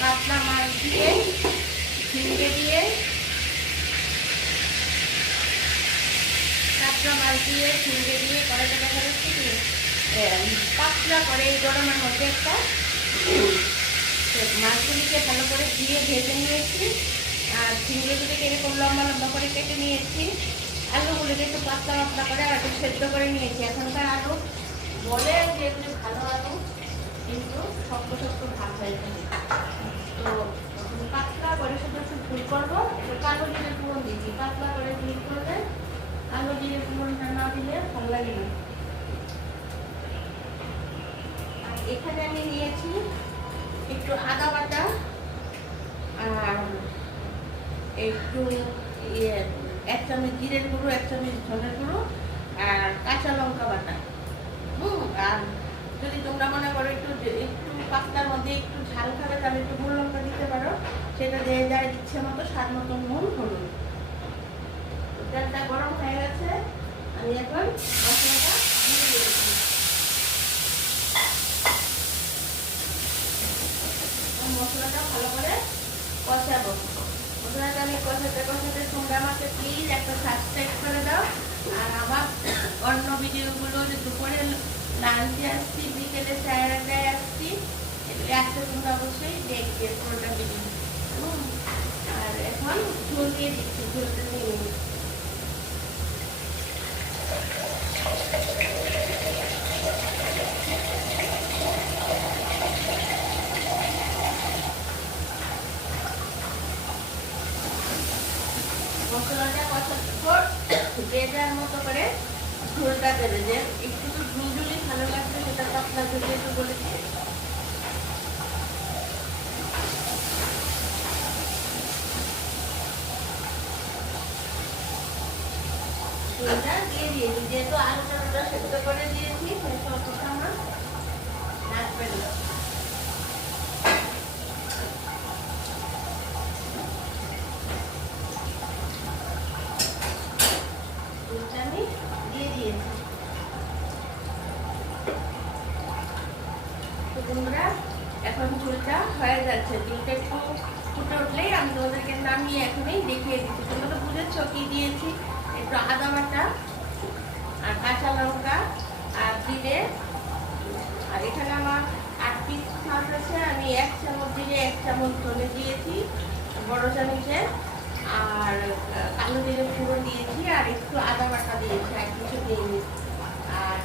কাতলা মাছ দিয়ে ঝিঙ্গে দিয়ে কাতলা মাছ দিয়ে ঝিঙ্গে দিয়ে কড়াইটা দেখা যাচ্ছে কি পাতলা করে গরমের মধ্যে একটা মাছগুলিকে ভালো করে দিয়ে ভেজে নিয়েছি। আর ঝিঙ্গেগুলিকে এরকম লম্বা লম্বা করে কেটে নিয়েছি। আলুগুলিকে একটু পাতলা পাতলা করে আর একটু সেদ্ধ করে নিয়েছি। এখনকার আলু বলে যে এগুলি ভালো আলু, কিন্তু শক্ত শক্ত ভাত হয়ে থাকে। তো পাতলা করে শুধু একটু ঝুল করবো, একটু কালো জিরে ফোড়ন দিচ্ছি। পাতলা করে ঝুল করলে কালো জিরে ফোড়নটা না দিলে ভালো লাগে না। আর এখানে আমি নিয়েছি একটু আদা বাটা আর একটু এক চামচ জিরের গুঁড়ো, এক চামচ ধনের গুঁড়ো আর কাঁচা লঙ্কা বাটা। আর যদি তোমরা মনে করো একটু একটু পাস্তার মধ্যে একটু ঝাল খাবে তাহলে একটু গুঁড়ো লঙ্কা দিতে পারো। সেটা দিয়ে যায় ইচ্ছে মতো, স্বাদ মতো নুন, হলুদ। তেলটা গরম হয়ে গেছে, আমি এখন মশলাটা দিয়ে দিয়েছি। মশলাটা ভালো করে কষাবো। মশলাটা আমি কষাতে কষাতে তোমরা আমাকে প্লিজ একটা সাবস্ক্রাইব করে দাও। আর আমার অন্য ভিডিওগুলো যে দুপুরে লাঞ্চে আসছি, বিকেলে চায়ের আড্ডায় আসছি, এগুলি আসতে তোমরা অবশ্যই দেখবে পুরোটা ভিডিও। আর এখন ঝোল দিয়ে দিচ্ছি, ঝোলটা নিয়ে নিই। মশলাটা কষানোর পর ভেজার মতো করে ঝোলটা দেবে, যে একটু তো ঝুলঝুলি ভালো লাগবে, সেটা পাতলা ঝুলি একটু বলে দিয়ে ঝোলটা দিয়ে দিয়েছি। যেহেতু আলুটা সেদ্ধ করে দিয়েছি, অতটা আমার লাগবে না। আমি দিয়ে দিয়েছি। তো তোমরা এখন ঝোলটা হয়ে যাচ্ছে, ঝোলটা একটু ফুটে উঠলেই আমি তোমাদেরকে নামিয়ে এখনই দেখিয়ে দিচ্ছি। তোমরা তো বুঝেছো কি দিয়েছি, একটু আদা বাটা আর কাঁচা লঙ্কা আর জিরে। আর এখানে আমার 8 পিস মাছ আছে, আমি 1 চামচ জিরে 1 চামচ ধনে দিয়েছি বড় চামচে, আর কালো জিরে ফোড়ন দিয়েছি, আর একটু আদা বাটা দিয়েছি, আর কিছু দিইনি। আর